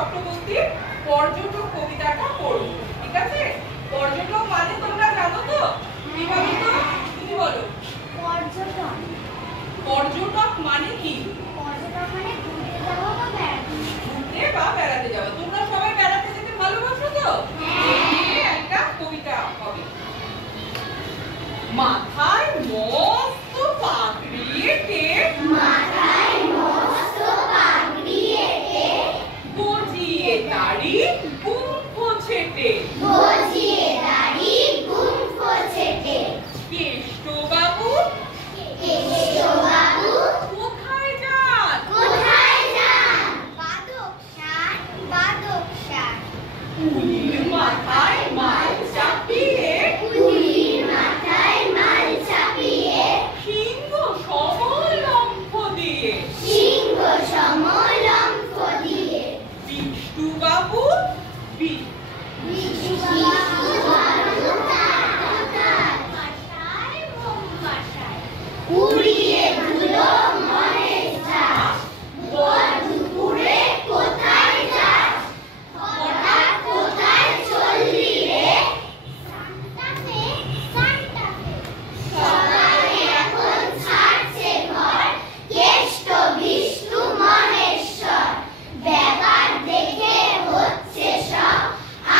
চক্রবর্তীর পর্যটক কবিতাটা পড়ব। ঠিক আছে? পর্যটক মানে তোমরা জানো তো? কি বলো তো? তুমি বলো। পর্যটক। পর্যটক মানে কি? পর্যটক মানে ঘুরতে যাওয়া বা বেড়াতে। ঘুরতে বা বেড়াতে যাওয়া। তোমরা সবাই বেড়াতে যেতে ভালোবাসো তো? হ্যাঁ। একটা কবিতা হবে। মাথায় মস্ত পাগড়ি এঁটে, মাথায় মস্ত পাগড়ি এঁটে, গজিয়ে দাড়ি গুম্ফ ছেটে, গজিয়ে দাড়ি গুম্ফ ছেটে, কেষ্টবাবু কেষ্টবাবু কোথায় যান? কোথায় যান? বাদক শান, বাদক শান। কুলির মাথায় মাল চাপিয়ে, কুলির মাথায় মাল চাপিয়ে, সিংহ সমলম্ফ দিয়ে, সিংহ সমলম্ফ দিয়ে, বিষ্টুবাবু উড়িয়ে ধুলো মনের ঝাঁস, বল দুপুরে কোথায় যাস? হঠাৎ কোথায় চললি রে? সান্টাফে, সান্টাফে। সবাই এখন ছাড়ছে ঘর, কেষ্ট বিষ্ণু মহেশ্বর। ব্যাপার দেখে হচ্ছে সব,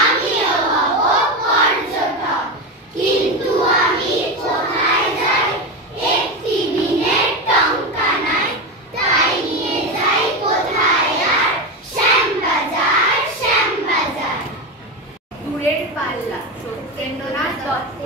আমিও হব পর্যটক। কিন্তু আমি কোথায় যাই? একটি দিনের টঙ্কা নাই, তাই নিয়ে যাই কোথায় আর? শ্যামবাজার, শ্যামবাজার। দূরের পাল্লা সত্যেন্দ্রনাথ দত্ত,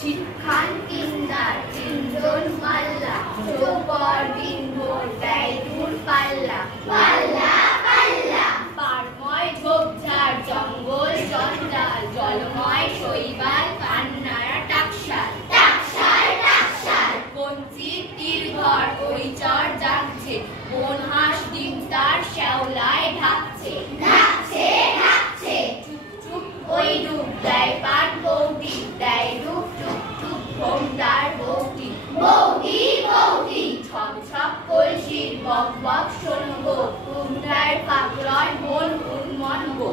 শিক্ষান তিনদার তিনজন মাল্লা, চৌপর দিন ভোর দেয় দূর পাল্লা, পাল্লা পাল্লা। পারময় ঝোপঝাড় জঙ্গল জঞ্জাল, জলময় শৈবাল কান্নারা টাকশাল, টাকশাল টাকশাল। বঞ্চিত তীরঘর ওই চর জাগছে, বন হাঁস ডিম তার শ্যাওলায় ঢাকছে, ঢাকছে ঢাকছে। চুপ চুপ ওই ডুব দেয় পান বৌদি, দেয় ডুব চুপ চুপ ঘোমটার বৌদি, বৌদি বৌদি। ছপ ছপ কলসির বক বক শোনো গো, কুমড়ার পাকড়য় মন উন্মন গো,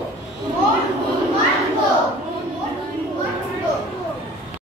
মন উন্মন গো।